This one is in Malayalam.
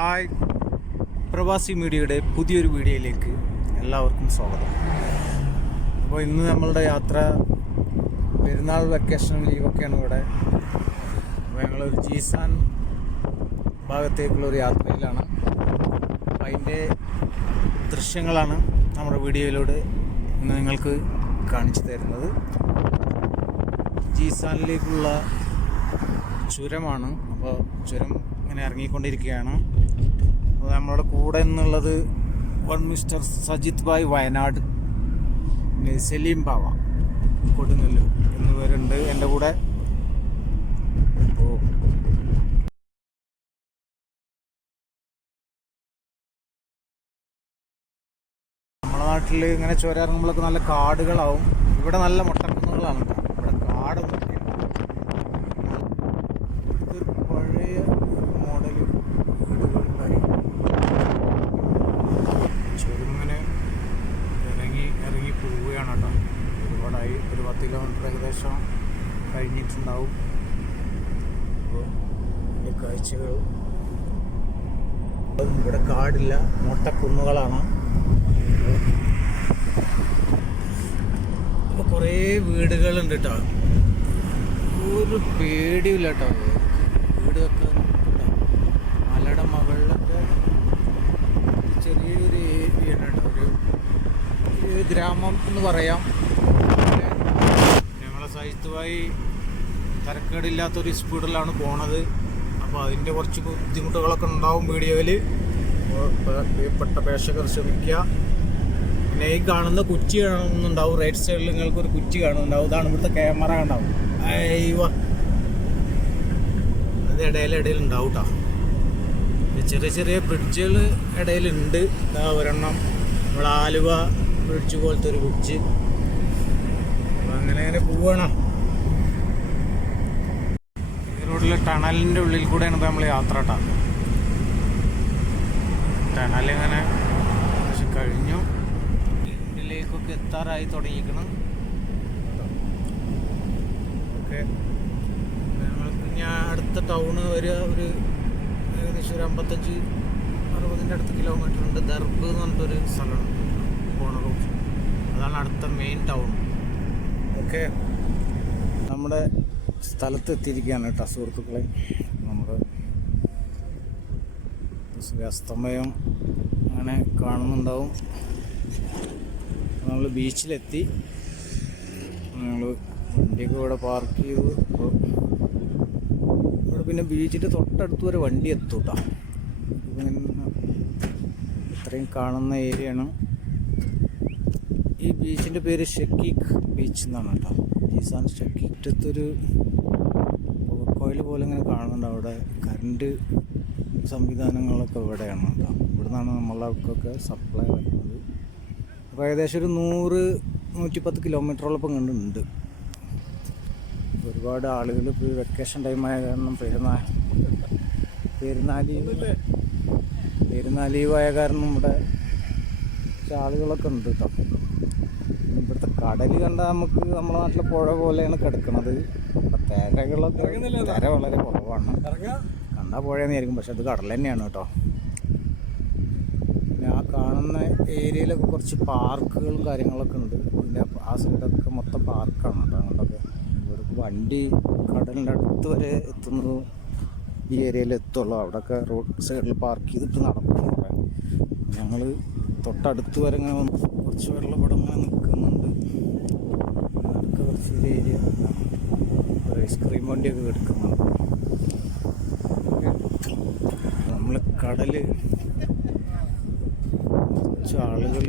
ഹായ്, പ്രവാസി മീഡിയയുടെ പുതിയൊരു വീഡിയോയിലേക്ക് എല്ലാവർക്കും സ്വാഗതം. അപ്പോൾ ഇന്ന് നമ്മളുടെ യാത്ര പെരുന്നാൾ വെക്കേഷൻ ലീവൊക്കെയാണ് ഇവിടെ. അപ്പോൾ ഞങ്ങളൊരു ജീസാൻ ഭാഗത്തേക്കുള്ളൊരു യാത്രയിലാണ്. അപ്പോൾ അതിൻ്റെ ദൃശ്യങ്ങളാണ് നമ്മുടെ വീഡിയോയിലൂടെ ഇന്ന് നിങ്ങൾക്ക് കാണിച്ചു തരുന്നത്. ജീസാനിലേക്കുള്ള ചുരമാണ്. അപ്പോൾ ചുരം ഇങ്ങനെ ഇറങ്ങിക്കൊണ്ടിരിക്കുകയാണ്. അപ്പോൾ നമ്മളുടെ കൂടെ എന്നുള്ളത് മിസ്റ്റർ സജിത് ഭായ് വയനാട്, പിന്നെ സലീം ബാവ കൊടുങ്ങല്ലൂർ എന്നിവരുണ്ട് എൻ്റെ കൂടെ. അപ്പോൾ നമ്മുടെ നാട്ടിൽ ഇങ്ങനെ ചുരം ഇറങ്ങുമ്പോഴൊക്കെ നല്ല കാടുകളാവും. ഇവിടെ നല്ല മൊട്ടക്കുന്നുകളാണ്. ഇവിടെ കാടൊന്നും ഇതൊരു പഴയ മോഡൽ വീടുകളുണ്ടായി. ചുരമിങ്ങനെ ഇറങ്ങി പോവുകയാണ് കേട്ടോ. ഒരുപാടായി, ഒരു 10 കിലോമീറ്റർ ഏകദേശം കഴിഞ്ഞിട്ടുണ്ടാവും. അപ്പോൾ ഇതിൻ്റെ കാഴ്ചകൾ ഇവിടെ കാടില്ല, മൊട്ടക്കുന്നുകളാണ്. അപ്പോൾ കുറേ വീടുകളുണ്ട് കേട്ടോ. ഒരു പേടിയില്ല കേട്ടോ. വീടൊക്കെ മലയുടെ മുകളിലൊക്കെ ചെറിയൊരു ഏരിയ ഉണ്ട് കേട്ടോ. ഒരു ഗ്രാമം എന്ന് പറയാം. ഞങ്ങളെ സഹിതമായി തരക്കേടില്ലാത്തൊരു സ്പീഡിലാണ് പോണത്. അപ്പോൾ അതിൻ്റെ കുറച്ച് ബുദ്ധിമുട്ടുകളൊക്കെ ഉണ്ടാവും വീഡിയോയിൽ. പ്രിയപ്പെട്ട പ്രേക്ഷകർ ശ്രമിക്കുക. പിന്നെ ഈ കാണുന്ന കുറ്റി കാണുന്നുണ്ടാവും. റൈറ്റ് സൈഡിൽ നിങ്ങൾക്കൊരു കുറ്റി കാണുന്നുണ്ടാവും. ഇതാണ് ഇവിടുത്തെ ക്യാമറ ഉണ്ടാവും. അത് ഇടയിൽ ഉണ്ടാവും കേട്ടോ. ചെറിയ ചെറിയ ബ്രിഡ്ജുകൾ ഇടയിലുണ്ട്. ഒരെണ്ണം നമ്മൾ ആലുവ ബ്രിഡ്ജ് പോലത്തെ ഒരു ബ്രിഡ്ജ്. അപ്പം അങ്ങനെ പോവണം. ഈ റോഡിലെ ടണലിൻ്റെ ഉള്ളിൽ കൂടെയാണ് ഇപ്പോൾ നമ്മൾ യാത്ര കേട്ടോ. ടണലിങ്ങനെ കഴിഞ്ഞു, ഇതിലേക്കൊക്കെ എത്താറായി തുടങ്ങിയിരിക്കണം. ഓക്കെ, ഞങ്ങൾക്ക് ഞാൻ അടുത്ത ടൗണ് ഒരു ഏകദേശം ഒരു 55-60 അടുത്ത് കിലോമീറ്റർ ഉണ്ട്. ദർബ് എന്ന് പറഞ്ഞിട്ടൊരു സ്ഥലമാണ് പോണ റൂട്ട്. അതാണ് അടുത്ത മെയിൻ ടൗൺ. ഓക്കെ, നമ്മുടെ സ്ഥലത്ത് എത്തിയിരിക്കുകയാണ് കേട്ടോ സുഹൃത്തുക്കളെ. നമ്മുടെ സൂര്യാസ്തമയം അങ്ങനെ കാണുന്നുണ്ടാവും. നമ്മൾ ബീച്ചിലെത്തി. ഞങ്ങൾ വണ്ടിയൊക്കെ ഇവിടെ പാർക്ക് ചെയ്തു. അപ്പോൾ ഇവിടെ പിന്നെ ബീച്ചിൻ്റെ തൊട്ടടുത്ത് വരെ വണ്ടി എത്തും കേട്ടോ. ഇത്രയും കാണുന്ന ഏരിയയാണ്. ഈ ബീച്ചിൻ്റെ പേര് ഷക്കീഖ് ബീച്ച് എന്നാണ് കേട്ടോ. ജീസാൻ ഷക്കീഖ്. അടുത്തൊരു പുകക്കോയിൽ പോലെ ഇങ്ങനെ കാണുന്നുണ്ട്. അവിടെ കറണ്ട് സംവിധാനങ്ങളൊക്കെ ഇവിടെയാണ് കേട്ടോ. ഇവിടെ നിന്നാണ് നമ്മളവർക്കൊക്കെ സപ്ലൈ വരുന്നത്. അപ്പോൾ ഏകദേശം ഒരു 100-110 കിലോമീറ്ററോളപ്പം കണ്ടുണ്ട്. ഒരുപാട് ആളുകൾ ഇപ്പോൾ വെക്കേഷൻ ടൈമായ കാരണം പെരുന്നാൾ ലീവായ കാരണം ഇവിടെ ആളുകളൊക്കെ ഉണ്ട് കേട്ടോ. ഇവിടുത്തെ കടൽ കണ്ടാൽ നമുക്ക് നമ്മുടെ നാട്ടിലെ പുഴ പോലെയാണ് കിടക്കുന്നത്. തിര വളരെ കുറവാണ്. കണ്ടാൽ പുഴയെന്നായിരിക്കും, പക്ഷെ അത് കടൽ തന്നെയാണ് കേട്ടോ. പിന്നെ ആ കാണുന്ന ഏരിയയിലൊക്കെ കുറച്ച് പാർക്കുകളും കാര്യങ്ങളൊക്കെ ഉണ്ട്. പിന്നെ ആ സൈഡൊക്കെ മൊത്തം പാർക്കാണ് കേട്ടോ. അങ്ങോട്ടൊക്കെ ഇവിടേക്ക് വണ്ടി കടലിൻ്റെ അടുത്ത് വരെ എത്തുന്നത് ഈ ഏരിയയിൽ എത്തുള്ളൂ. അവിടെയൊക്കെ റോഡ് സൈഡിൽ പാർക്ക് ചെയ്തിട്ട് നടക്കും. ഞങ്ങൾ തൊട്ടടുത്ത് വരെ ഇങ്ങനെ കുറച്ച് വെള്ളം ഇവിടെ ഇങ്ങനെ നിൽക്കുന്നുണ്ട്. അതൊക്കെ കുറച്ച് ഏരിയ ഐസ്ക്രീം വണ്ടിയൊക്കെ എടുക്കുന്നുണ്ട്. നമ്മൾ കടൽ കുറച്ച് ആളുകൾ